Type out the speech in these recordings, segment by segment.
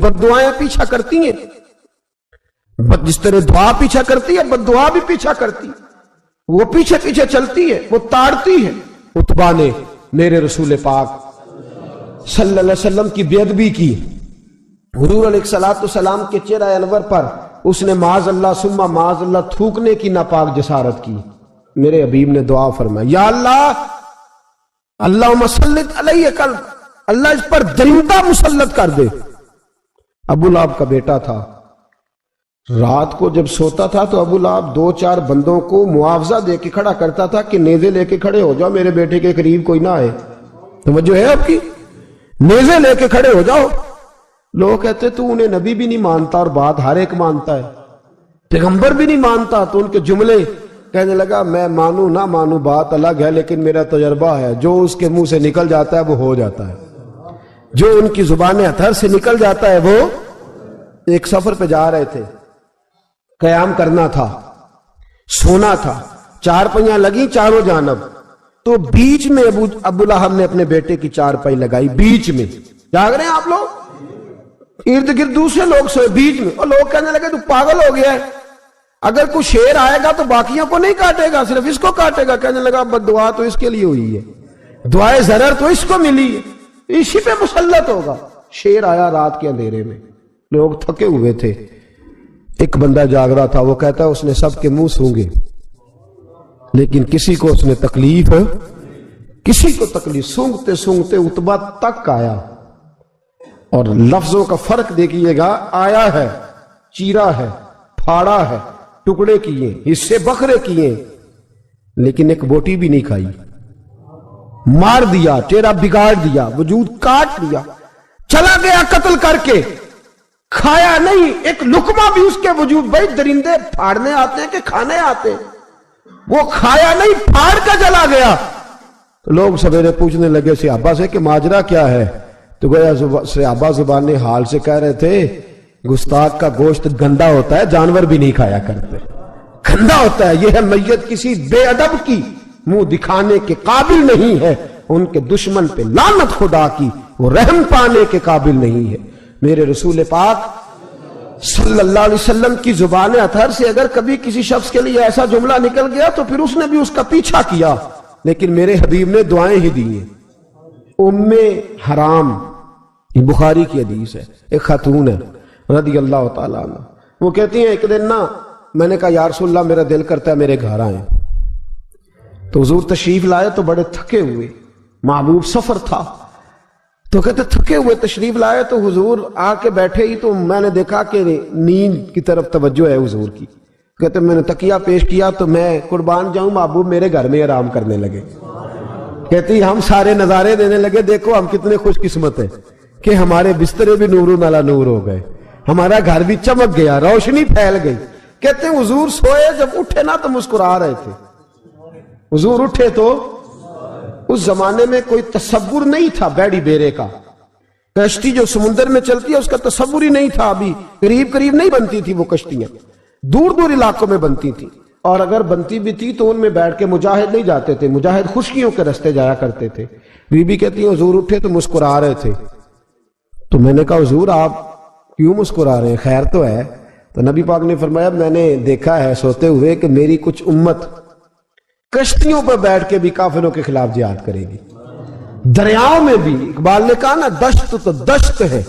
बद्दुआएं पीछा करती हैं। जिस तरह दुआ पीछा करती है, बद्दुआ भी पीछा करती, वो पीछे पीछे चलती है, वो ताड़ती है। उतबा ने मेरे रसूल पाक सल्लल्लाहु अलैहि वसल्लम की बेअदबी की। हुजूर अलैहिस्सलाम के चेहरा अनवर पर उसने माज़ अल्लाह सुम्मा माज़ अल्लाह थूकने की नापाक जसारत की। मेरे हबीब ने दुआ फरमाई, या अल्लाह, अल्लाहुम्मा सल्लित अलैहि कल, अल्लाह इस पर दरिंदा मुसल्लत कर दे। अबू लहब का बेटा था। रात को जब सोता था तो अबू लहब 2-4 बंदों को मुआवजा दे के खड़ा करता था कि नेज़े लेके खड़े हो जाओ, मेरे बेटे के करीब कोई ना आए। तवज्जो है आपकी? नेज़े लेके खड़े हो जाओ। लोग कहते तू उन्हें नबी भी नहीं मानता और बात हर एक मानता है, पैगंबर भी नहीं मानता। तो उनके जुमले कहने लगा, मैं मानू ना मानू बात अलग है, लेकिन मेरा तजर्बा है, जो उसके मुंह से निकल जाता है वो हो जाता है, जो उनकी जुबान अतहर से निकल जाता है वो। एक सफर पे जा रहे थे, कयाम करना था, सोना था, 4 पहियां लगी चारों जानब, तो बीच में अबू लहब ने अपने बेटे की 4 पाई लगाई, बीच में। जाग रहे हैं आप लोग? इर्द गिर्द दूसरे लोग सोए, बीच में। और लोग कहने लगे तू पागल हो गया है, अगर कोई शेर आएगा तो बाकियों को नहीं काटेगा, सिर्फ इसको काटेगा। कहने लगा बद्दुआ तो इसके लिए हुई है, दुआए ज़रर तो इसको मिली है, इसी पे मुसल्लत होगा। शेर आया रात के अंधेरे में, लोग थके हुए थे, एक बंदा जाग रहा था। वो कहता है उसने सबके मुंह सूंघे, लेकिन किसी को उसने तकलीफ, किसी को तकलीफ। सूंघते सूंघते उतबा तक आया, और लफ्जों का फर्क देखिएगा, आया है, चीरा है, फाड़ा है, टुकड़े किए, हिस्से बखरे किए, लेकिन एक बोटी भी नहीं खाई। मार दिया, चेहरा बिगाड़ दिया, वजूद काट दिया, चला गया कत्ल करके, खाया नहीं एक लुकमा भी उसके वजूद। भाई दरिंदे फाड़ने आते हैं कि खाने आते हैं? वो खाया नहीं, फाड़ कर चला गया। तो लोग सवेरे पूछने लगे सहाबा से कि माजरा क्या है? तो गया सहाबा जुबान हाल से कह रहे थे, गुस्ताख का गोश्त गंदा होता है, जानवर भी नहीं खाया करते, गंदा होता है। यह है मैयत किसी बेअदब की, मुंह दिखाने के काबिल नहीं है, उनके दुश्मन पे लानत खुदा की, वो रहम पाने के काबिल नहीं है। मेरे रसूल पाक सल्लल्लाहु अलैहि वसल्लम की जुबान अतहर से अगर कभी किसी शख्स के लिए ऐसा जुमला निकल गया तो फिर उसने भी उसका पीछा किया, लेकिन मेरे हबीब ने दुआएं ही दी हैं। उम्मे हराम, बुखारी की हदीस है, एक खातून है रदी अल्लाह ताला अन्हा, वो कहती हैं एक दिन ना मैंने कहा या रसूलल्लाह मेरा दिल करता है मेरे घर आए। तो हुजूर तशरीफ लाए तो बड़े थके हुए, महबूब सफर था, तो कहते थके हुए तशरीफ लाए तो हुजूर आके बैठे ही तो मैंने देखा कि नींद की तरफ तवज्जो है हुजूर की। कहते मैंने तकिया पेश किया तो मैं कुर्बान जाऊं महबूब मेरे घर में आराम करने लगे। कहती हम सारे नजारे देने लगे, देखो हम कितने खुशकिस्मत हैं कि हमारे बिस्तरे भी नूर नाला नूर हो गए, हमारा घर भी चमक गया, रोशनी फैल गई। कहते हैं हुजूर सोए, जब उठे ना तो मुस्कुरा रहे थे। हुजूर उठे तो उस जमाने में कोई तसव्वुर नहीं था बैड़ी बेरे का, कश्ती जो समुद्र में चलती है उसका तसव्वुर ही नहीं था। अभी करीब करीब नहीं बनती थी वो कश्तियां, दूर दूर इलाकों में बनती थी, और अगर बनती भी थी तो उनमें बैठ के मुजाहिद नहीं जाते थे, मुजाहिद खुशकियों के रास्ते जाया करते थे। बीबी कहती है हुजूर उठे तो मुस्कुरा रहे थे। तो मैंने कहा हुजूर आप क्यों मुस्कुरा रहे हैं, खैर तो है? तो नबी पाक ने फरमाया मैंने देखा है सोते हुए कि मेरी कुछ उम्मत कश्तियों पर बैठ के भी काफिरों के खिलाफ जिहाद करेगी, दरियाओं में भी। इकबाल ने कहा ना दश्त तो दश्त है,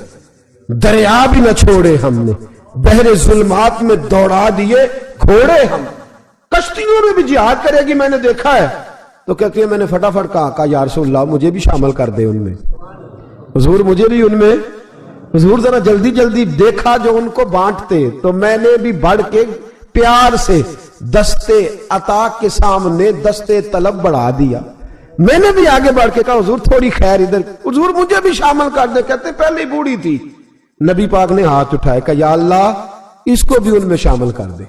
दरिया भी न छोड़े हमने, बहरे जुल्मात में दौड़ा दिए घोड़े हम। कश्तियों में भी जिहाद करेगी मैंने देखा है। तो कहती है मैंने फटाफट कहा या रसूलल्लाह मुझे भी शामिल कर दे उनमें, हुजूर मुझे भी उनमें। हुजूर जरा जल्दी जल्दी देखा जो उनको बांटते, तो मैंने भी बढ़ के प्यार से दस्ते अता के सामने दस्ते तलब बढ़ा दिया। मैंने भी आगे बढ़ के कहा हुजूर थोड़ी खैर इधर, हुजूर मुझे भी शामिल कर दे। कहते पहले ही बूढ़ी थी। नबी पाक ने हाथ उठाया, कहा या अल्लाह इसको भी उनमें शामिल कर दे।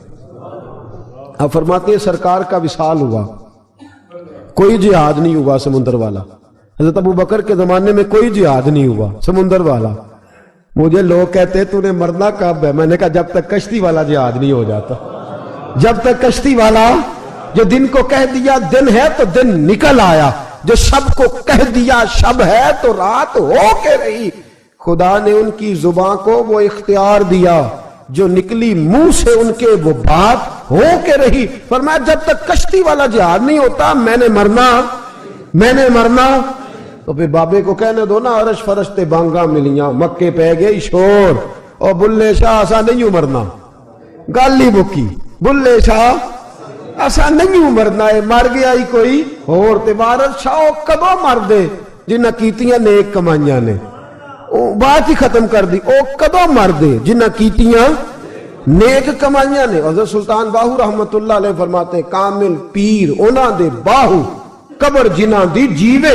अब फरमाते हैं सरकार का विसाल हुआ, कोई जिहाद नहीं हुआ समुद्र वाला। हज़रत अबू बकर के जमाने में कोई जिहाद नहीं हुआ समुद्र वाला। मुझे लोग कहते तूने मरना कब है? मैंने कहा जब तक कश्ती वाला जिहाद नहीं हो जाता, जब तक कश्ती वाला जो दिन को कह दिया दिन है तो दिन निकल आया, जो शब को कह दिया शब है तो रात हो के रही। خدا نے ان کی زبان کو وہ اختیار دیا جو نکلی منہ سے ان کے وہ بات ہو کے رہی. فرمایا جب تک کشتی والا جہاد نہیں ہوتا میں نے مرنا. تو پھر بابے کو کہنے دو نا عرش فرشتے بانگا ملیاں مکے پہ گئی شور اور بلے شاہ ایسا نہیں مرنا. گالی بکی بلے شاہ ایسا نہیں مرنا ہے, مر گیا ہی کوئی اور تے بارت شاہ کدو مر دے جنہ کیتیاں نیک کمائیاں نے, بات ہی ختم کر دی. او کدو مر دے جنہ کیتیاں نیک کمائیاں نے. حضرت سلطان باہو رحمت اللہ علیہ فرماتے ہیں کامل پیر اونا دے باہو قبر جنہ دی جیوے.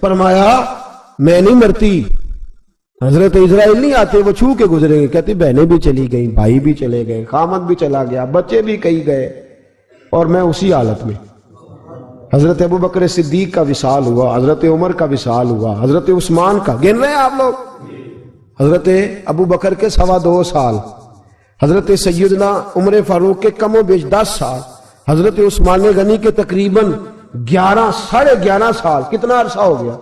فرمایا میں نہیں مرتی. حضرت اسرائیل نہیں آتے وہ چھو کے گزریں گے, کہتے بہنیں بھی چلی گئیں, بھائی بھی چلے گئے, خامد بھی چلا گیا, بچے بھی کئی گئے, اور میں اسی حالت میں. حضرت ابو بکر صدیق کا وصال ہوا, حضرت عمر کا وصال ہوا, حضرت عثمان کا گن رہے ہیں آپ لوگ, حضرت ابو بکر کے 2.25 سال, حضرت سیدنا عمر فاروق کے کم و بیش 10 سال, حضرت عثمان غنی کے تقریباً 11.5 سال. کتنا عرصہ ہو گیا؟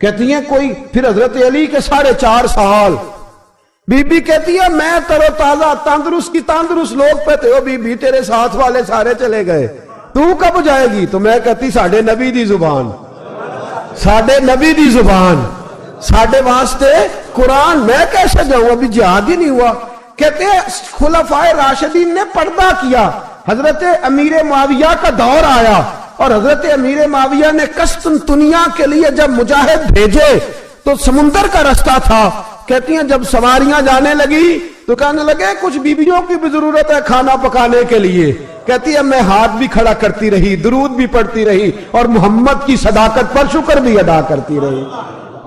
کہتی ہیں کوئی. پھر حضرت علی کے 4.5 سال. بی بی کہتی ہے میں تر و تازہ تندرست لوگ پہ تھے, بی بی تیرے ساتھ والے سارے چلے گئے, تو کب جائے گی؟ تو میں کہتی ساڑھے نبی دی زبان, ساڑھے واسطے قرآن, میں کیسے جاؤں, ابھی جہاد ہی نہیں ہوا. کہتے ہیں خلفائے راشدین نے پردہ کیا, حضرت امیر معاویہ کا دور آیا اور حضرت امیر معاویہ نے قسطنطنیہ کے لیے جب مجاہد بھیجے تو سمندر کا رستہ تھا. کہتی ہیں جب سواریاں جانے لگی تو کہنے لگے کچھ بیویوں کی بھی ضرورت ہے کھانا پکانے کے لیے. کہتی ہے میں ہاتھ بھی کھڑا کرتی رہی, درود بھی پڑھتی رہی, اور محمد کی صداقت پر شکر بھی ادا کرتی رہی.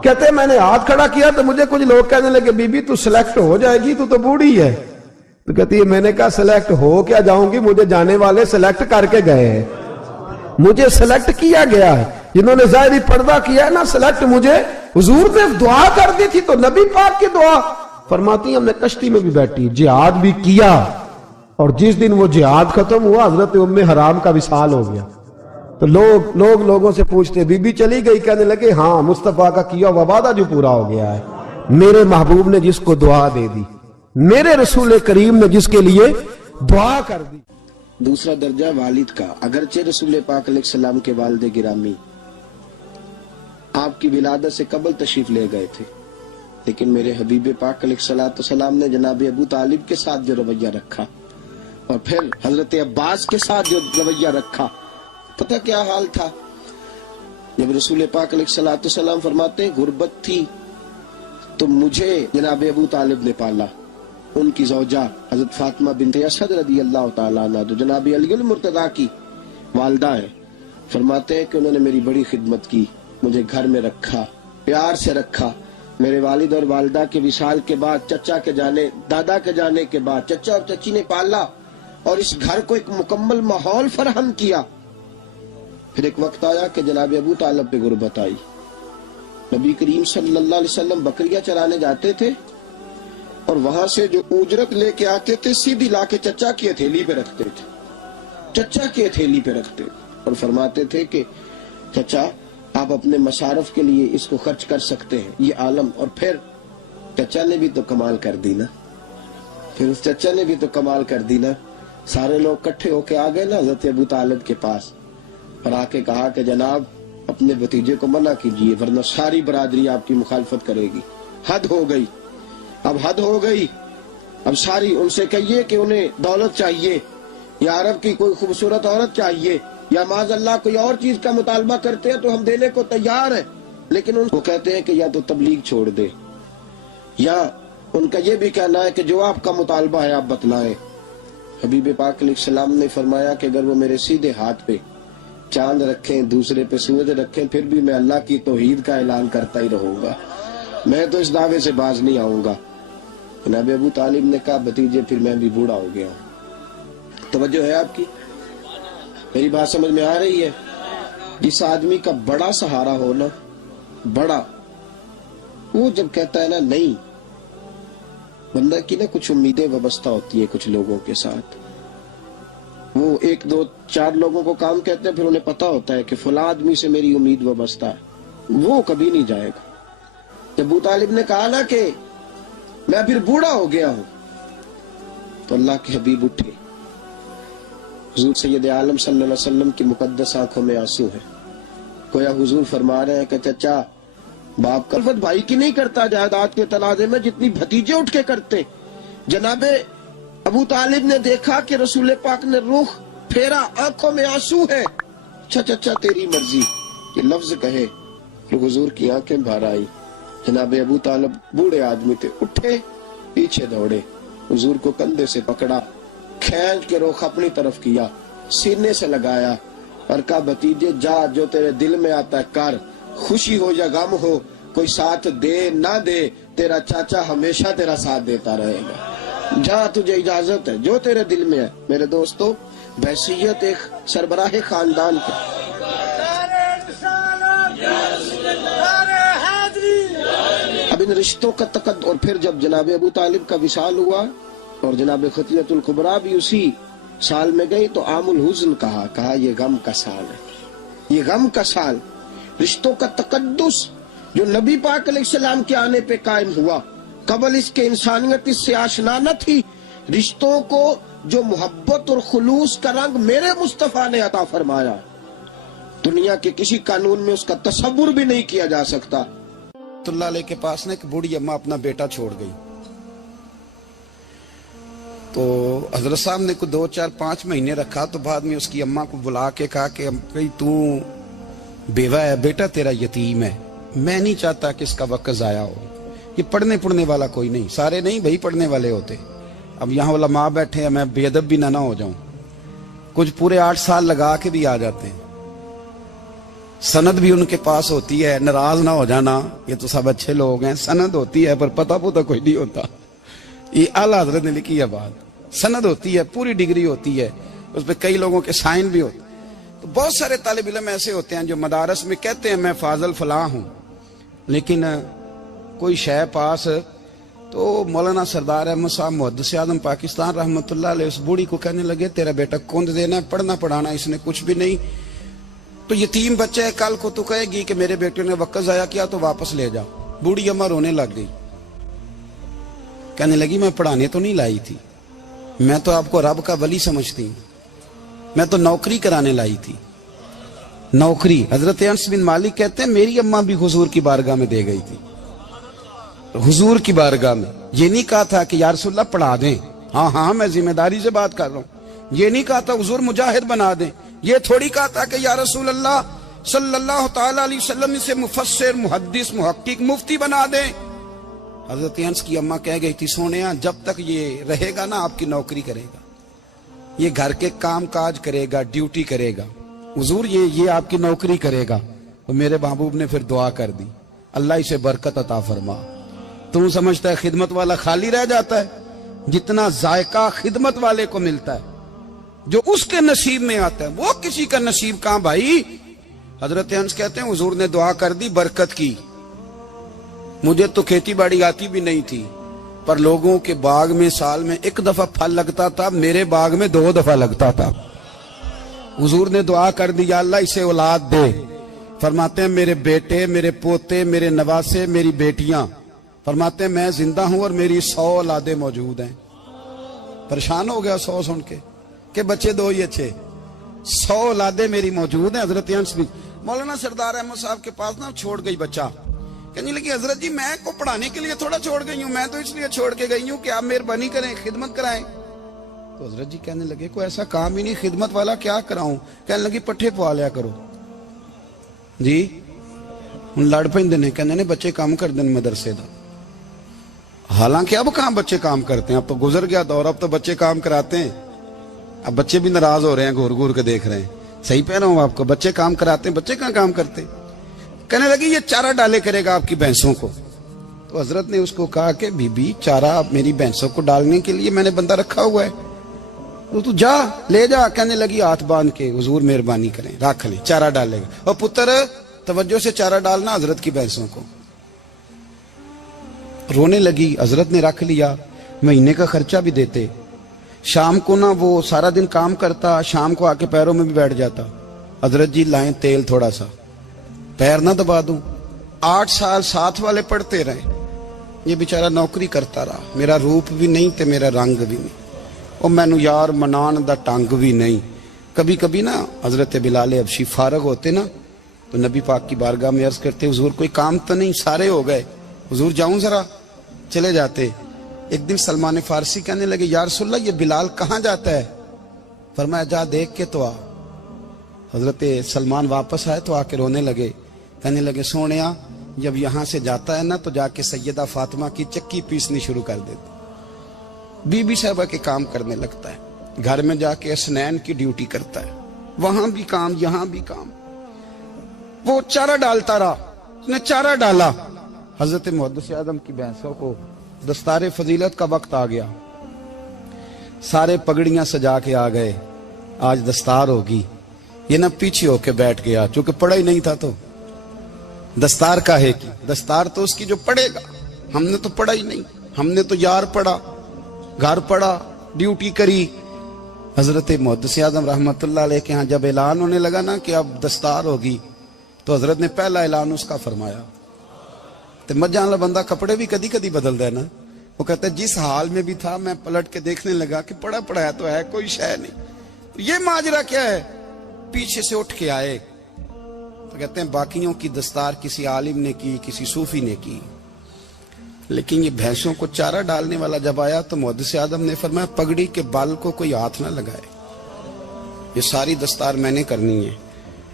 کہتے ہیں میں نے ہاتھ کھڑا کیا تو مجھے کچھ لوگ کہنے لگے بی بی تو سلیکٹ ہو جائے گی, تو بوڑھی ہے. تو کہتی ہے میں نے کہا سلیکٹ ہو کیا جاؤں گی, مجھے جانے والے سلیکٹ کر کے گئے ہیں, مجھے سلیکٹ کیا گیا ہے. جنہوں نے ظاہری پردہ کیا ہے نا سلیکٹ, مجھے حضور نے دعا کر دی تھی تو نبی پاک کی دعا. فرماتی ہیں ہم نے کشتی میں بھی بیٹھی, جہاد بھی کیا, اور جس دن وہ جہاد ختم ہوا حضرت ام حرام کا وصال ہو گیا. تو لوگوں سے پوچھتے بی بی چلی گئی, کہنے لگے ہاں مصطفیٰ کا کیا ہوا وعدہ جو پورا ہو گیا ہے, میرے محبوب نے جس کو دعا دے دی, میرے رسول کریم نے جس کے لیے دعا کر دی. دوسرا درجہ والد کا. اگرچہ رسول پاک علیہ السلام کے والد گرامی آپ کی ولادت سے قبل تشریف لے گئے تھے, لیکن میرے حبیب پاک علیہ السلام نے جناب ابو طالب کے ساتھ جو رویہ رکھا اور پھر حضرت عباس کے ساتھ جو رویہ رکھا, پتہ کیا حال تھا. جب رسول پاک علیہ السلام فرماتے ہیں غربت تھی تو مجھے جناب ابو طالب نے پالا. ان کی زوجہ حضرت فاطمہ بنت اسد رضی اللہ تعالیٰ عنہ جو جناب علی المرتضیٰ کی والدہ ہے, فرماتے ہیں کہ انہوں نے میری بڑی خدمت کی, مجھے گھر میں رکھا, پیار سے رکھا. میرے والد اور والدہ کے وصال کے بعد, چچا کے جانے, دادا کے جانے کے بعد چچا اور چچی نے پالا اور اس گھر کو ایک مکمل ماحول فراہم کیا. پھر ایک وقت آیا کہ جناب ابو طالب پہ غربت آئی. نبی کریم صلی اللہ علیہ وسلم بکریاں چرانے جاتے تھے اور وہاں سے جو اجرت لے کے آتے تھے سیدھی لا کے چچا کی ہتھیلی پہ رکھتے تھے, اور فرماتے تھے کہ چچا آپ اپنے مصارف کے لیے اس کو خرچ کر سکتے ہیں, یہ عالم. اور پھر چچا نے بھی تو کمال کر دی نا, سارے لوگ کٹھے ہو کے آ گئے نا حضرت ابو طالب کے پاس, اور آ کے کہا کہ جناب اپنے بھتیجے کو منع کیجیے ورنہ ساری برادری آپ کی مخالفت کرے گی. حد ہو گئی. اب ساری ان سے کہیے کہ انہیں دولت چاہیے یا عرب کی کوئی خوبصورت عورت چاہیے یا معاذ اللہ کوئی اور چیز کا مطالبہ کرتے ہیں تو ہم دینے کو تیار ہیں, لیکن ان کو کہتے ہیں کہ یا تو تبلیغ چھوڑ دے, یا ان کا یہ بھی کہنا ہے کہ جو آپ کا مطالبہ ہے آپ بتلائیں. حبیب پاک علیہ السلام نے فرمایا کہ اگر وہ میرے سیدھے ہاتھ پہ چاند رکھیں, دوسرے پہ سورج رکھیں, پھر بھی میں اللہ کی توحید کا اعلان کرتا ہی رہوں گا, میں تو اس دعوے سے باز نہیں آؤں گا. جناب ابو طالب نے کہا بھتیجے پھر میں بھی بوڑھا ہو گیا ہوں. توجہ ہے آپ کی, میری بات سمجھ میں آ رہی ہے. جس آدمی کا بڑا سہارا ہو نا, بڑا, وہ جب کہتا ہے نا نہیں, بندہ کی نا کچھ امیدیں وابستہ ہوتی ہیں کچھ لوگوں کے ساتھ. وہ 1 2 4 لوگوں کو کام کہتے ہیں, پھر انہیں پتا ہوتا ہے کہ فلاں آدمی سے میری امید وابستہ ہے, وہ کبھی نہیں جائے گا. जब अबू तालिब ने कहा ना कि मैं फिर बूढ़ा हो गया हूं, तो अल्लाह के हबीब उठे। हुजूर सैयद आलम सल्लल्लाहु अलैहि वसल्लम की मुकद्दस आंखों में आंसू है। गोया हुजूर फरमा रहे हैं कि चचा, बाप कल्फत भाई की नहीं करता जायदाद के तनाजे में जितनी भतीजे उठ के करते। जनाबे अबू तालिब ने देखा कि रसूल पाक ने रुख फेरा, आंखों में आंसू है। अच्छा चचा तेरी मर्जी, ये लफ्ज कहे तो हुजूर की आंखें भर आई। जनाबे अबू तालिब बूढ़े आदमी थे, उठे पीछे दौड़े, हुजूर को कंधे से पकड़ा, खींच के रुख अपनी तरफ किया, सीने से लगाया और कहा भतीजे जा, जो तेरे दिल में आता है कर, खुशी हो या गम हो, कोई साथ दे ना दे, तेरा चाचा हमेशा तेरा साथ देता रहेगा। जा, तुझे इजाजत है, जो तेरे दिल में है। मेरे दोस्तों, बहसीयत एक सरबराह खानदान के अब इन रिश्तों का तकद, और फिर जब जनाब अबू तालिब का विसाल हुआ और जनाब खतीयतुल कुबरा भी उसी साल में गई, तो आमुल हुज़्न कहा ये गम का साल है, ये गम का साल। रिश्तों का तकद्दुस जो नबी पाक अलैहिस्सलाम के आने पे कायम हुआ, कबल इसके इंसानियत इससे आशना न थी। रिश्तों को जो मोहब्बत और खुलूस का रंग मेरे मुस्तफा ने अता फरमाया, दुनिया के किसी कानून में उसका तसव्वुर भी नहीं किया जा सकता। तुल्ला ले के पास ना एक बूढ़ी अम्मा अपना बेटा छोड़ गई, तो हजरत साहब ने को 2, 4, 5 महीने रखा, तो बाद में उसकी अम्मा को बुला के कहा कि भाई तू बेवा है, बेटा तेरा यतीम है, मैं नहीं चाहता कि इसका वक्त जाया हो, ये पढ़ने वाला कोई नहीं, सारे नहीं भाई पढ़ने वाले होते। अब यहाँ उलमा बैठे हैं, मैं बेअदब भी ना हो जाऊं, कुछ पूरे 8 साल लगा के भी आ जाते हैं, सनद भी उनके पास होती है, नाराज ना हो जाना, ये तो सब अच्छे लोग हैं, सनद होती है पर पता पुता कोई नहीं होता। ये आला हजरत ने लिखी है बात, सनद होती है, पूरी डिग्री होती है, उस पर कई लोगों के साइन भी होते। तो बहुत सारे तालिब इल्म ऐसे होते हैं जो मदारस में कहते हैं मैं फाजल फलाह हूं, लेकिन कोई शय पास, तो मौलाना सरदार अहमद साहब मुहद्दिस आज़म पाकिस्तान रहमतुल्लाह अलैह उस बूढ़ी को कहने लगे तेरा बेटा कुंद देना है, पढ़ना पढ़ाना इसने कुछ भी नहीं, तो यतीम बच्चा है, कल को तो कहेगी कि मेरे बेटे ने वक्त जाया किया तो वापस ले जाओ। बूढ़ी अम्मा रोने लग गई, कहने लगी मैं पढ़ाने तो नहीं लाई थी, मैं तो आपको रब का वली समझती हूँ, मैं तो नौकरी कराने लाई थी, नौकरी। हजरत अनस बिन मालिक कहते हैं मेरी अम्मा भी हुजूर की बारगाह में दे गई थी, हुजूर की बारगाह में। ये नहीं कहा था कि या रसूलल्लाह पढ़ा दें, हाँ मैं जिम्मेदारी से बात कर रहा हूँ, ये नहीं कहा था हुजूर मुजाहिद बना दें, ये थोड़ी कहा था कि या रसूलल्लाह सल्लल्लाहु तआला अलैहि वसल्लम से मुफस्सिर, मुहद्दिस, मुहक्किक, मुफ्ती बना दें। हजरत अनस की अम्मा कह गई थी सोनिया जब तक ये रहेगा ना आपकी नौकरी करेगा, ये घर के काम काज करेगा, ड्यूटी करेगा, हुजूर ये आपकी नौकरी करेगा। तो मेरे महबूब ने फिर दुआ कर दी, अल्लाह इसे बरकत अता फरमा। तू समझता है खिदमत वाला खाली रह जाता है? जितना जायका खिदमत वाले को मिलता है, जो उसके नसीब में आता है, वो किसी का नसीब कहां भाई। हजरत अनस कहते हैं हुजूर ने दुआ कर दी, बरकत की। मुझे तो खेती बाड़ी आती भी नहीं थी, पर लोगों के बाग में साल में 1 दफा फल लगता था, मेरे बाग में 2 दफा लगता था। हुजूर ने दुआ कर दी अल्लाह इसे औलाद दे। फरमाते हैं मेरे बेटे, मेरे पोते, मेरे नवासे, मेरी बेटियां, फरमाते हैं मैं जिंदा हूं और मेरी 100 औलादे मौजूद हैं। परेशान हो गया 100 सुन के बच्चे 2 ही अच्छे, 100 औलादे मेरी मौजूद हैं। हजरत अनस भी मौलाना सरदार अहमद साहब के पास ना छोड़ गई बच्चा, कहने लगी हजरत जी मैं को पढ़ाने के लिए थोड़ा छोड़ गई हूँ, मैं तो इसलिए छोड़ के गई हूँ कि आप मेहरबानी करें, खिदमत कराएं। तो हजरत जी कहने लगे कोई ऐसा काम ही नहीं, खिदमत वाला क्या कराऊं। कहने लगी पट्ठे पवा लिया करो जी। हूं लड़ पेंदे ने, कहने ने बच्चे काम कर दें मदरसे का। हालांकि अब कहां बच्चे काम करते हैं, अब तो गुजर गया दौर, अब तो बच्चे काम कराते हैं। अब बच्चे भी नाराज हो रहे हैं, घूर घूर के देख रहे हैं। सही कह रहा हूं आपको, बच्चे काम कराते हैं, बच्चे कहां काम करते। कहने लगी ये चारा डाले करेगा आपकी भैंसों को। तो हजरत ने उसको कहा कि बीबी चारा मेरी भैंसों को डालने के लिए मैंने बंदा रखा हुआ है, तो तू जा ले जा। कहने लगी हाथ बांध के हुजूर मेहरबानी करें, रख ले, चारा डालेगा। और पुत्र तवज्जो से चारा डालना हजरत की भैंसों को। रोने लगी। हजरत ने रख लिया, महीने का खर्चा भी देते। शाम को ना वो सारा दिन काम करता, शाम को आके पैरों में भी बैठ जाता। हजरत जी लाएं तेल थोड़ा सा, पैर ना दबा दूं। 8 साल साथ वाले पढ़ते रहे, ये बेचारा नौकरी करता रहा, मेरा रूप भी नहीं ते मेरा रंग भी नहीं, और मैनू यार मनान दा टंग भी नहीं। कभी कभी ना हजरत बिलाल हबशी फारग होते ना तो नबी पाक की बारगाह में अर्ज करते, हुजूर कोई काम तो नहीं, सारे हो गए, हुजूर जाऊं जरा, चले जाते। एक दिन सलमान फारसी कहने लगे, या रसूलल्लाह ये बिलाल कहाँ जाता है? फरमाया जा देख के तो आ। हजरत सलमान वापस आए तो आके रोने लगे, कहने लगे सोनिया जब यहाँ से जाता है ना तो जाके सैयदा फातिमा की चक्की पीसनी शुरू कर देता, बीबी साहबा के काम करने लगता है, घर में जाके असनैन की ड्यूटी करता है, वहां भी काम यहाँ भी काम। वो चारा डालता रहा, उसने चारा डाला। हजरत मुहद्दिस आदम की भैंसों को दस्तारे फजीलत का वक्त आ गया, सारे पगड़ियां सजा के आ गए, आज दस्तार होगी। ये ना पीछे होके बैठ गया, चूंकि पढ़ा ही नहीं था तो दस्तार का है कि दस्तार तो उसकी जो पड़ेगा, हमने तो पढ़ा ही नहीं, हमने तो यार पढ़ा, घर पढ़ा, ड्यूटी करी। हजरत मुहद्दिस आदम रहमतुल्लाह अलैह के यहाँ जब ऐलान होने लगा ना कि अब दस्तार होगी, तो हजरत ने पहला ऐलान उसका फरमाया। तो मजा वाला बंदा कपड़े भी कदी कदी बदलता है ना, वो कहता है जिस हाल में भी था मैं पलट के देखने लगा कि पढ़ा पढ़ाया तो है, कोई शय नहीं, ये माजरा क्या है? पीछे से उठ के आए तो कहते हैं बाकियों की दस्तार किसी आलिम ने की, किसी सूफी ने की, लेकिन ये भैंसों को चारा डालने वाला जब आया तो मुहद्दिस आदम ने फरमाया पगड़ी के बाल को कोई हाथ ना लगाए, ये सारी दस्तार मैंने करनी है।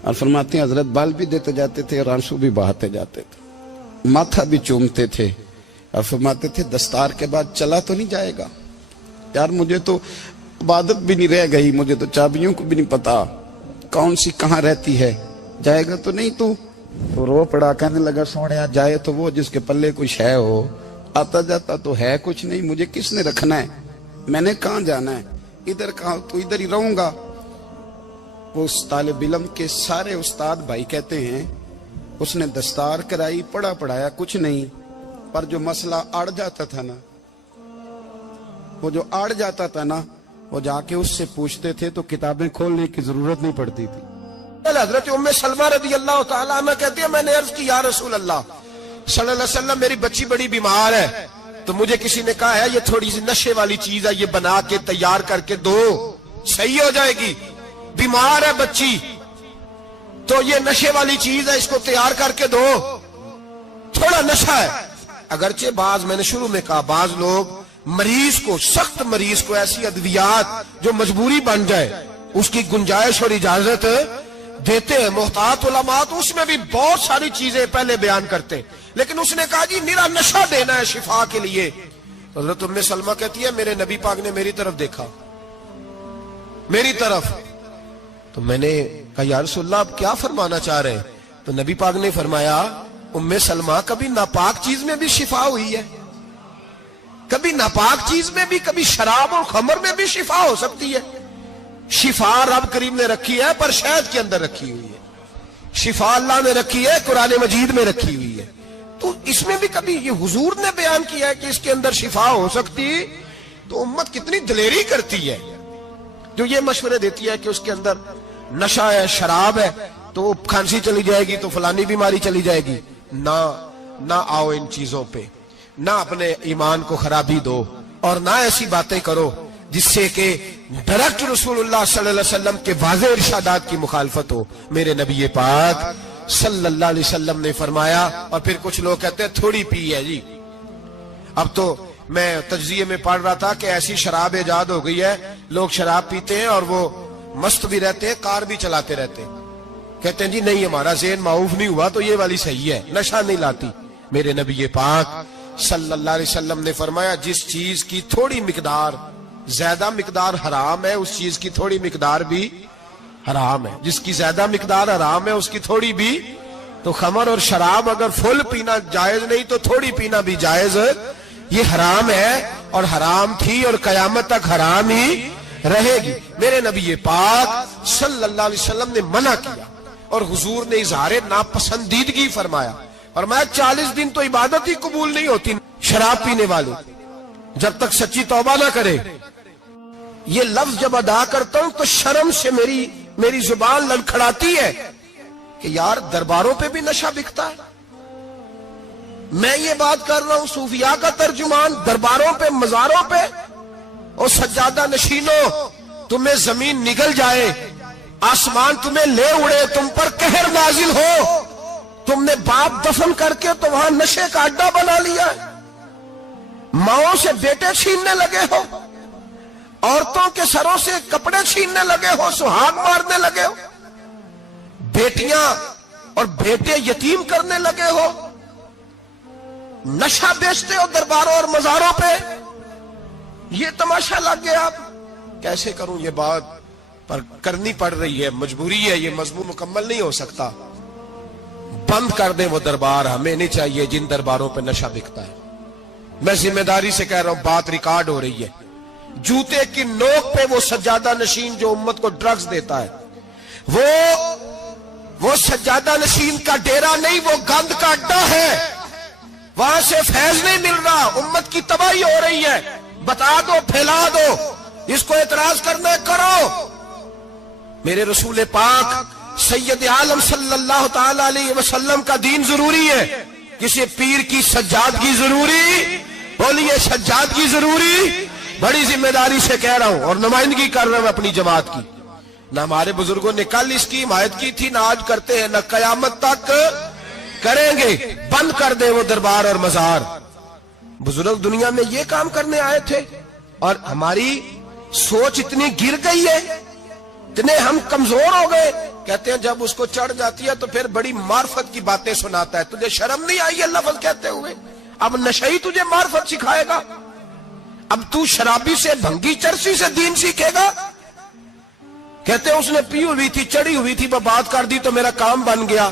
और फरमाते हैं हजरत बाल भी देते जाते थे और आंसू भी बहाते जाते थे, माथा भी चूमते थे, और फरमाते थे दस्तार के बाद चला तो नहीं जाएगा यार, मुझे तो इबादत भी नहीं रह गई, मुझे तो चाबियों को भी नहीं पता कौन सी कहाँ रहती है, जाएगा तो नहीं तू? तो रो पड़ा, कहने लगा सोनिया जाए तो वो जिसके पल्ले कुछ है हो, आता जाता तो है कुछ नहीं, मुझे किसने रखना है, मैंने कहाँ जाना है, इधर कहा तो इधर ही रहूंगा। वो उस तालिब इल्म के सारे उस्ताद भाई कहते हैं उसने दस्तार कराई, पढ़ा पढ़ाया कुछ नहीं, पर जो मसला अड़ जाता था ना, वो जो अड़ जाता था ना, वो जाके उससे पूछते थे तो किताबें खोलने की जरूरत नहीं पड़ती थी। हजरत उम्मे सलमा रदी अल्लाह तआला अन्हा कहती है मैंने अर्ज की या रसूल अल्लाह सल्लल्लाहु अलैहि वसल्लम मेरी बच्ची बड़ी बीमार है, तो मुझे किसी ने कहा है ये थोड़ी सी नशे वाली चीज है, ये बना के तैयार करके दो, सही हो जाएगी। बीमार है बच्ची तो ये नशे वाली चीज है, इसको तैयार करके दो, थोड़ा नशा है। अगरचे बाज, मैंने शुरू में कहा, बाज लोग मरीज को, सख्त मरीज को ऐसी अद्वियात जो मजबूरी बन जाए उसकी गुंजाइश और इजाजत देते हैं। मोहतात उलमा तो उसमें भी बहुत सारी चीजें पहले बयान करते हैं, लेकिन उसने कहा जी निरा नशा देना है शिफा के लिए। हजरत उम्मे सलमा कहती है मेरे नबी पाक ने मेरी तरफ देखा, मेरी तरफ, तो मैंने कहा या रसूलल्लाह आप क्या फरमाना चाह रहे हैं? तो नबी पाक ने फरमाया उम्मे सलमा कभी नापाक चीज में भी शिफा हुई है, कभी नापाक चीज में भी, कभी शराब और खमर में भी शिफा हो सकती है। शिफा रब करीम ने रखी है पर शहद के अंदर रखी हुई है, शिफा अल्लाह ने रखी है कुरान मजीद में रखी हुई है, तो इसमें भी कभी ये हुजूर ने बयान किया है कि इसके अंदर शिफा हो सकती, तो उम्मत कितनी दलेरी करती है जो ये मशवरे देती है कि उसके अंदर नशा है, शराब है, तो खांसी चली जाएगी तो फलानी बीमारी चली जाएगी। ना आओ इन चीजों पे, ना अपने ईमान को खराबी दो, और ना ऐसी बातें करो जिससे कि डायरेक्ट रसूलुल्लाह सल्लल्लाहु अलैहि वसल्लम के वाज़ेह इरशादात की मुखालफत हो। मेरे नबी पाक सल्लल्लाहु अलैहि वसल्लम ने फरमाया, और फिर कुछ लोग कहते हैं थोड़ी पी है जी। अब तो मैं तज्जिये में पढ़ रहा था कि ऐसी शराब इजाद हो गई है, लोग शराब पीते हैं और वो मस्त भी रहते हैं, कार भी चलाते रहते हैं, कहते हैं जी नहीं हमारा ज़हन माऊफ नहीं हुआ तो ये वाली सही है, नशा नहीं लाती। मेरे नबी पाक सल्लल्लाहु अलैहि वसल्लम ने फरमाया जिस चीज की थोड़ी मिकदार, ज्यादा मिकदार हराम है, उस चीज की थोड़ी मिकदार भी हराम है, जिसकी ज्यादा मिकदार हराम है उसकी थोड़ी भी। तो खमर और शराब अगर फुल पीना जायज नहीं तो थोड़ी पीना भी जायज, ये हराम है और हराम थी और कयामत तक हराम ही रहेगी। मेरे नबी पाक सल्लल्लाहु अलैहि वसल्लम ने मना किया और हुजूर ने इजहार नापसंदीदगी फरमाया, और मैं 40 दिन तो इबादत ही कबूल नहीं होती शराब पीने वाले जब तक सच्ची तौबा ना करे। ये लफ्ज जब अदा करता हूं तो शर्म से मेरी जुबान लड़खड़ाती है कि यार दरबारों पे भी नशा बिकता है, میں یہ بات کر رہا ہوں صوفیاء کا ترجمان، درباروں پہ مزاروں پہ، اور سجادہ نشینوں تمہیں زمین نگل جائے، آسمان تمہیں لے اڑے، تم پر قہر نازل ہو، تم نے باپ دفن کر کے تو وہاں نشے کا اڈا بنا لیا ہے، ماؤں سے بیٹے چھیننے لگے ہو، عورتوں کے سروں سے کپڑے چھیننے لگے ہو، سہاگ مارنے لگے ہو، بیٹیاں اور بیٹے یتیم کرنے لگے ہو، نشہ بیچتے ہو درباروں اور مزاروں پہ، یہ تماشا لگ گیا۔ آپ کیسے کروں یہ بات، پر کرنی پڑ رہی ہے، مجبوری ہے، یہ مضمون مکمل نہیں ہو سکتا۔ بند کر دیں وہ دربار، ہمیں نہیں چاہیے جن درباروں پہ نشہ بکتا ہے۔ میں ذمہ داری سے کہہ رہا ہوں، بات ریکارڈ ہو رہی ہے۔ جوتے کی نوک پہ وہ سجادہ نشین جو امت کو ڈرگز دیتا ہے، وہ سجادہ نشین کا ڈیرا نہیں، وہ گند کا اڈا ہے، وہاں سے فیض نہیں مل رہا، امت کی تباہی ہو رہی ہے۔ بتا دو، پھیلا دو، اس کو اعتراض کرنا کرو۔ میرے رسول پاک سید عالم صلی اللہ تعالی علیہ وسلم کا دین ضروری ہے، کسی پیر کی سجادگی ضروری؟ بولیے سجادگی ضروری؟ بڑی ذمہ داری سے کہہ رہا ہوں اور نمائندگی کر رہا ہوں اپنی جماعت کی۔ نہ ہمارے بزرگوں نے کل اس کی حمایت کی تھی، نہ آج کرتے ہیں، نہ قیامت تک کریں گے۔ بند کر دے وہ دربار اور مزار۔ بزرگ دنیا میں یہ کام کرنے آئے تھے، اور ہماری سوچ اتنی گر گئی ہے، اتنے ہم کمزور ہو گئے۔ کہتے ہیں جب اس کو چڑھ جاتی ہے تو پھر بڑی معرفت کی باتیں سناتا ہے۔ تجھے شرم نہیں آئی ہے لفظ کہتے ہوئے؟ اب نشئی تجھے معرفت سکھائے گا؟ اب تو شرابی سے، بھنگی چرسی سے دین سیکھے گا؟ کہتے ہیں اس نے پی ہوئی تھی، چڑھی ہوئی تھی، بات کر دی تو میرا کام بن گیا۔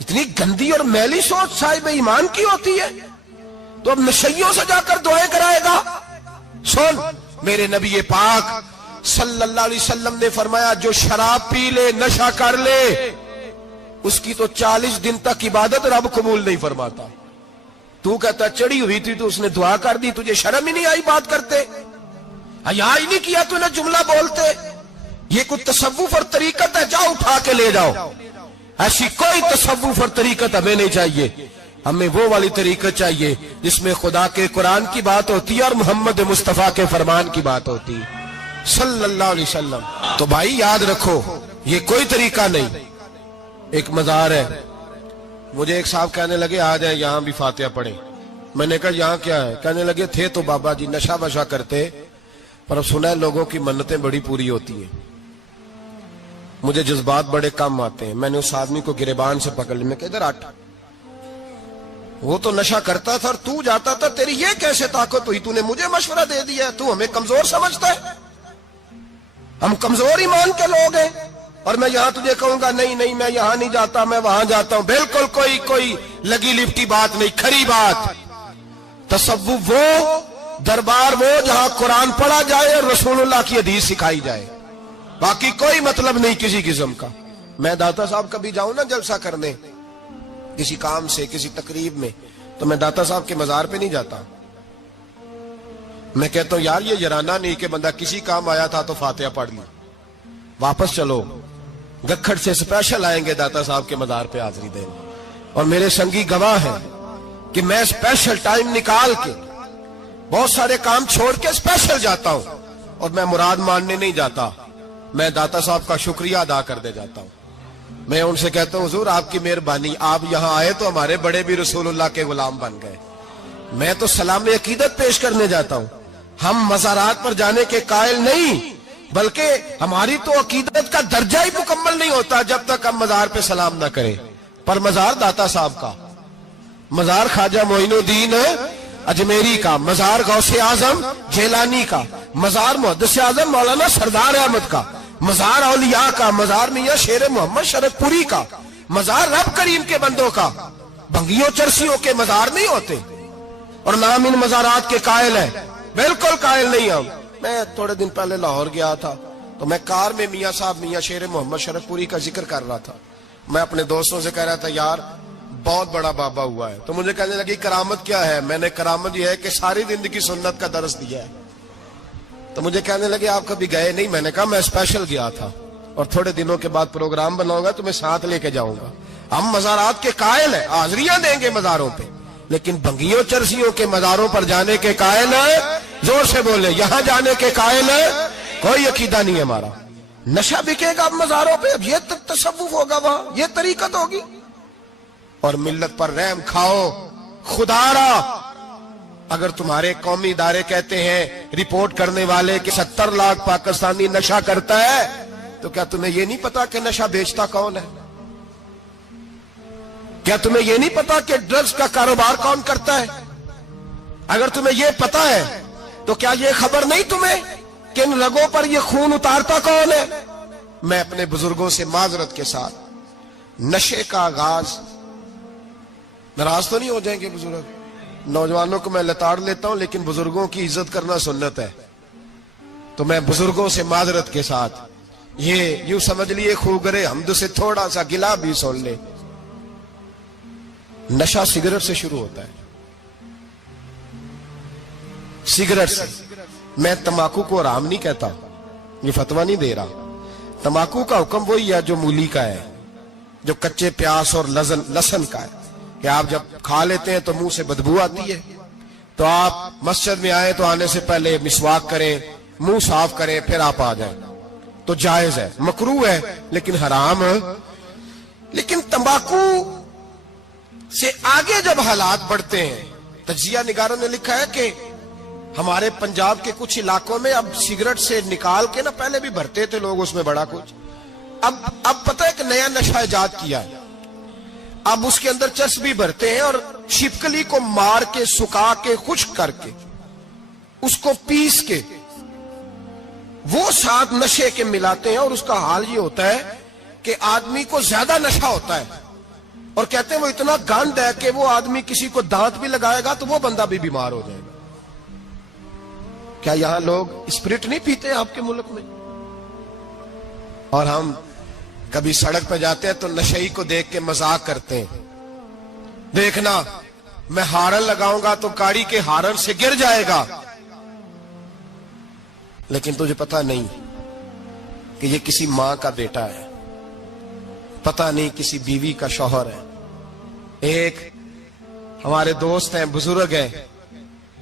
اتنی گندی اور میلی سوچ صاحب ایمان کی ہوتی ہے، تو اب نشیوں سے جا کر دعائیں کرائے گا؟ سن، میرے نبی پاک صلی اللہ علیہ وسلم نے فرمایا جو شراب پی لے، نشہ کر لے، اس کی تو 40 دن تک عبادت رب قبول نہیں فرماتا۔ تو کہتا چڑھی ہوئی تھی تو اس نے دعا کر دی، تجھے شرم ہی نہیں آئی بات کرتے؟ حیا ہی نہیں کیا تو نے جملہ بولتے؟ یہ کوئی تصوف اور طریقت ہے؟ جاؤ اٹھا کے لے جاؤ۔ ایسی کوئی تصوف اور طریقت ہمیں نہیں چاہیے، ہمیں وہ والی طریقت چاہیے جس میں خدا کے قرآن کی بات ہوتی ہے اور محمد مصطفیٰ کے فرمان کی بات ہوتی ہے صلی اللہ علیہ وسلم۔ تو بھائی یاد رکھو، یہ کوئی طریقہ نہیں۔ ایک مزار ہے، مجھے ایک صاحب کہنے لگے آ جائیں یہاں بھی فاتحہ پڑھیں۔ میں نے کہا یہاں کیا ہے؟ کہنے لگے تھے تو بابا جی نشہ وشہ کرتے، پر اب سنا ہے لوگوں کی منتیں بڑی پوری ہوتی ہیں۔ مجھے جذبات بڑے کم آتے ہیں۔ میں نے اس آدمی کو گریبان سے پکڑ لی، میں کہ ادھر ہٹ، وہ تو نشہ کرتا تھا اور تو جاتا تھا، تیری یہ کیسے طاقت ہوئی؟ تو نے مجھے مشورہ دے دیا، تو ہمیں کمزور سمجھتا ہے؟ ہم کمزور ایمان کے لوگ ہیں، اور میں یہاں تجھے کہوں گا نہیں نہیں میں یہاں نہیں جاتا، میں وہاں جاتا ہوں۔ بالکل کوئی لگی لپٹی بات نہیں، کھری بات۔ تصوف وہ، دربار وہ جہاں قرآن پڑھا جائے اور رسول اللہ کی حدیث سکھائی جائے، باقی کوئی مطلب نہیں کسی قسم کا۔ میں داتا صاحب کبھی جاؤں نا جلسہ کرنے کسی کام سے، کسی تقریب میں، تو میں داتا صاحب کے مزار پہ نہیں جاتا۔ میں کہتا ہوں یار یہ یارانہ نہیں کہ بندہ کسی کام آیا تھا تو فاتحہ پڑھ لی، واپس چلو۔ گکھڑ سے سپیشل آئیں گے داتا صاحب کے مزار پہ حاضری دینے، اور میرے سنگی گواہ ہیں کہ میں سپیشل ٹائم نکال کے بہت سارے کام چھوڑ کے سپیشل جاتا ہوں، اور میں مراد ماننے نہیں جاتا، میں داتا صاحب کا شکریہ ادا کر دے جاتا ہوں۔ میں ان سے کہتا ہوں حضور آپ کی مہربانی، آپ یہاں آئے تو ہمارے بڑے بھی رسول اللہ کے غلام بن گئے۔ میں تو سلام عقیدت پیش کرنے جاتا ہوں۔ ہم مزارات پر جانے کے قائل نہیں، بلکہ ہماری تو عقیدت کا درجہ ہی مکمل نہیں ہوتا جب تک ہم مزار پہ سلام نہ کریں۔ پر مزار داتا صاحب کا، مزار خواجہ معین الدین اجمیری کا، مزار غوث اعظم جیلانی کا، مزار محدث اعظم مولانا سردار احمد کا، مزار اولیاء کا، مزار میاں شیر محمد شرک پوری کا، مزار رب کریم کے بندوں کا۔ بھنگیوں چرسیوں کے مزار نہیں ہوتے، اور نام ان مزارات کے قائل ہے، بالکل قائل نہیں ہم۔ میں تھوڑے دن پہلے لاہور گیا تھا تو میں کار میں میاں صاحب میاں شیر محمد شرک پوری کا ذکر کر رہا تھا۔ میں اپنے دوستوں سے کہہ رہا تھا یار بہت بڑا بابا ہوا ہے، تو مجھے کہنے لگی کرامت کیا ہے؟ میں نے کرامت یہ ہے کہ ساری زندگی سنت کا درس دیا ہے۔ تو مجھے کہنے لگے آپ کبھی گئے نہیں؟ میں نے کہا میں اسپیشل گیا تھا، اور تھوڑے دنوں کے بعد پروگرام بناؤں گا تو میں ساتھ لے کے جاؤں گا۔ ہم مزارات کے قائل ہیں، حاضریاں دیں گے مزاروں پہ، لیکن بھنگیوں چرسیوں کے مزاروں پر جانے کے قائل ہے، زور سے بولے، یہاں جانے کے قائل ہے، کوئی عقیدہ نہیں ہے ہمارا۔ نشہ بکے گا اب مزاروں پہ، اب یہ تصوف ہوگا وہاں، یہ طریقت ہوگی، اور ملت پر رحم کھاؤ۔ خدا را اگر تمہارے قومی ادارے کہتے ہیں رپورٹ کرنے والے کہ 70 لاکھ پاکستانی نشہ کرتا ہے، تو کیا تمہیں یہ نہیں پتا کہ نشہ بیچتا کون ہے؟ کیا تمہیں یہ نہیں پتا کہ ڈرگز کا کاروبار کون کرتا ہے؟ اگر تمہیں یہ پتا ہے تو کیا یہ خبر نہیں تمہیں کہ ان رگوں پر یہ خون اتارتا کون ہے؟ میں اپنے بزرگوں سے معذرت کے ساتھ، نشے کا آغاز، ناراض تو نہیں ہو جائیں گے بزرگ، نوجوانوں کو میں لتاڑ لیتا ہوں لیکن بزرگوں کی عزت کرنا سنت ہے، تو میں بزرگوں سے معذرت کے ساتھ یہ یوں سمجھ لیے خوگرے حمد سے تھوڑا سا گلا بھی سن لے۔ نشہ سگریٹ سے شروع ہوتا ہے، سگریٹ سے۔ میں تمباکو کو حرام نہیں کہتا، یہ فتویٰ نہیں دے رہا، تمباکو کا حکم وہی ہے جو مولی کا ہے، جو کچے پیاز اور لہسن کا ہے، کہ آپ جب کھا لیتے ہیں تو منہ سے بدبو آتی ہے، تو آپ مسجد میں آئیں تو آنے سے پہلے مسواک کریں، منہ صاف کریں، پھر آپ آ جائیں، تو جائز ہے، مکروہ ہے لیکن حرام ہے۔ لیکن تمباکو سے آگے جب حالات بڑھتے ہیں، تجزیہ نگاروں نے لکھا ہے کہ ہمارے پنجاب کے کچھ علاقوں میں اب سگریٹ سے نکال کے نا، پہلے بھی بھرتے تھے لوگ اس میں بڑا کچھ، اب پتہ ہے کہ نیا نشہ ایجاد کیا ہے، اب اس کے اندر چربی بھرتے ہیں اور چھپکلی کو مار کے، سکھا کے، خشک کر کے، اس کو پیس کے وہ ساتھ نشے کے ملاتے ہیں، اور اس کا حال یہ ہوتا ہے کہ آدمی کو زیادہ نشہ ہوتا ہے، اور کہتے ہیں وہ اتنا گند ہے کہ وہ آدمی کسی کو دانت بھی لگائے گا تو وہ بندہ بھی بیمار ہو جائے گا۔ کیا یہاں لوگ اسپرٹ نہیں پیتے ہیں آپ کے ملک میں؟ اور ہم کبھی سڑک پہ جاتے ہیں تو نشئی کو دیکھ کے مذاق کرتے ہیں، دیکھنا میں ہارن لگاؤں گا تو گاڑی کے ہارن سے گر جائے گا، لیکن تجھے پتہ نہیں کہ یہ کسی ماں کا بیٹا ہے، پتہ نہیں کسی بیوی کا شوہر ہے۔ ایک ہمارے دوست ہیں، بزرگ ہیں،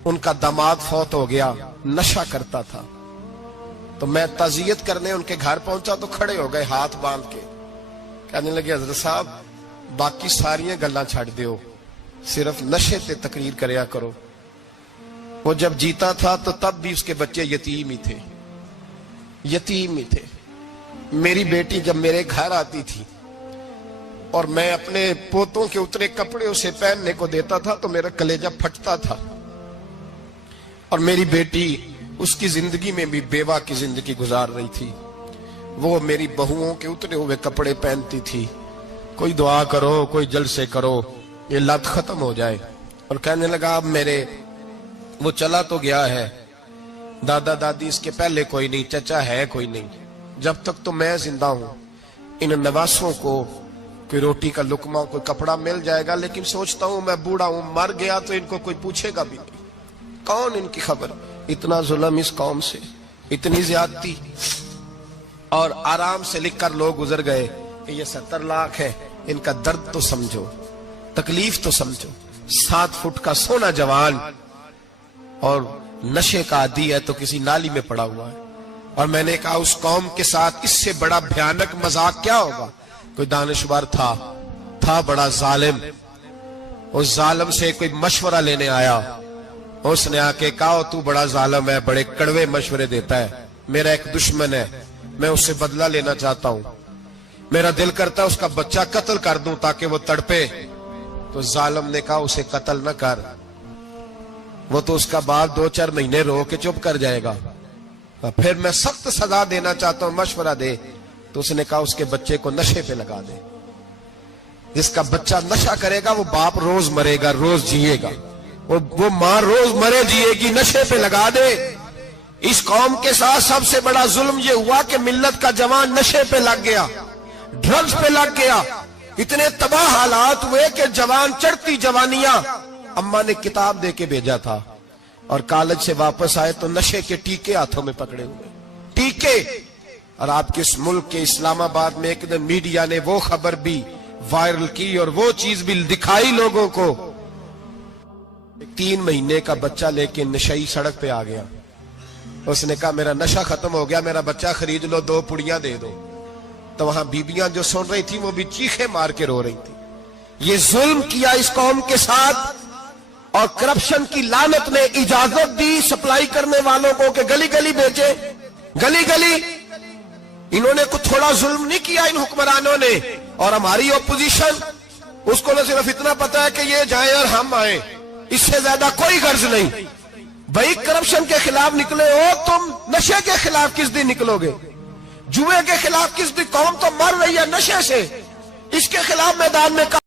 ان کا داماد فوت ہو گیا، نشہ کرتا تھا، تو میں تعزیت کرنے ان کے گھر پہنچا تو کھڑے ہو گئے ہاتھ باندھ کے، کہنے لگے حضرت صاحب باقی ساریاں گلاں چھڑ دیو، صرف نشے تے تقریر کریا کرو۔ وہ جب جیتا تھا تو تب بھی اس کے بچے یتیم ہی تھے، یتیم ہی تھے۔ میری بیٹی جب میرے گھر آتی تھی اور میں اپنے پوتوں کے اترے کپڑے اسے پہننے کو دیتا تھا تو میرا کلیجہ پھٹتا تھا، اور میری بیٹی اس کی زندگی میں بھی بیوہ کی زندگی گزار رہی تھی، وہ میری بہوؤں کے اترے ہوئے کپڑے پہنتی تھی، کوئی دعا کرو، کوئی جلسے کرو، یہ لت ختم ہو جائے۔ اور کہنے لگا اب میرے وہ چلا تو گیا ہے، دادا دادی اس کے پہلے کوئی نہیں، چچا ہے کوئی نہیں، جب تک تو میں زندہ ہوں ان نواسوں کو کوئی روٹی کا لقمہ، کوئی کپڑا مل جائے گا، لیکن سوچتا ہوں میں بوڑھا ہوں، مر گیا تو ان کو کوئی پوچھے گا بھی نہیں، کون ان کی خبر۔ اتنا ظلم اس قوم سے، اتنی زیادتی، اور آرام سے لکھ کر لوگ گزر گئے کہ یہ 70 لاکھ ہے، ان کا درد تو سمجھو، تکلیف تو سمجھو۔ 7 فٹ کا سونا جوان اور نشے کا عادی ہے تو کسی نالی میں پڑا ہوا ہے، اور میں نے کہا اس قوم کے ساتھ اس سے بڑا بھیانک مذاق کیا ہوگا۔ کوئی دانشور تھا بڑا ظالم، اس ظالم سے کوئی مشورہ لینے آیا، اس نے آ کے کہا تو بڑا ظالم ہے، بڑے کڑوے مشورے دیتا ہے، میرا ایک دشمن ہے، میں اس سے بدلہ لینا چاہتا ہوں، میرا دل کرتا ہے اس کا بچہ قتل کر دوں تاکہ وہ تڑپے۔ تو ظالم نے کہا اسے قتل نہ کر، وہ تو اس کا باپ 2-4 مہینے رو کے چپ کر جائے گا، پھر میں سخت سزا دینا چاہتا ہوں، مشورہ دے۔ تو اس نے کہا اس کے بچے کو نشے پہ لگا دے، جس کا بچہ نشہ کرے گا وہ باپ روز مرے گا، روز جیے گا، وہ ماں روز مرے جیے گی، نشے پہ لگا دے۔ اس قوم کے ساتھ سب سے بڑا ظلم یہ ہوا کہ ملت کا جوان نشے پہ لگ گیا، ڈرگز پہ لگ گیا، اتنے تباہ حالات ہوئے کہ جوان چڑھتی جوانیاں، اماں نے کتاب دے کے بھیجا تھا، اور کالج سے واپس آئے تو نشے کے ٹیکے ہاتھوں میں پکڑے ہوئے، ٹیکے۔ اور آپ کے اس ملک کے اسلام آباد میں ایک دن میڈیا نے وہ خبر بھی وائرل کی اور وہ چیز بھی دکھائی لوگوں کو 3 महीने का बच्चा लेके नशई सड़क पे आ गया. उसने कहा मेरा नशा खत्म हो गया, मेरा बच्चा खरीद लो, 2 पुड़ियां दे दो. तो वहां बीबियां जो सुन रही थी वो भी चीखे मार के रो रही थी. ये जुल्म किया इस कौम के साथ, और करप्शन की लानत ने इजाजत दी सप्लाई करने वालों को कि गली गली बेचे, गली गली. इन्होंने कुछ थोड़ा जुल्म नहीं किया इन हुक्मरानों ने. और हमारी ऑपोजिशन, उसको न सिर्फ इतना पता है कि ये जाए और हम आए, इससे ज्यादा कोई गर्ज नहीं. भाई करप्शन के खिलाफ निकले हो तुम, नशे के खिलाफ किस दिन निकलोगे? जुए के खिलाफ किस दिन? कौम तो मर रही है नशे से, इसके खिलाफ मैदान में कहा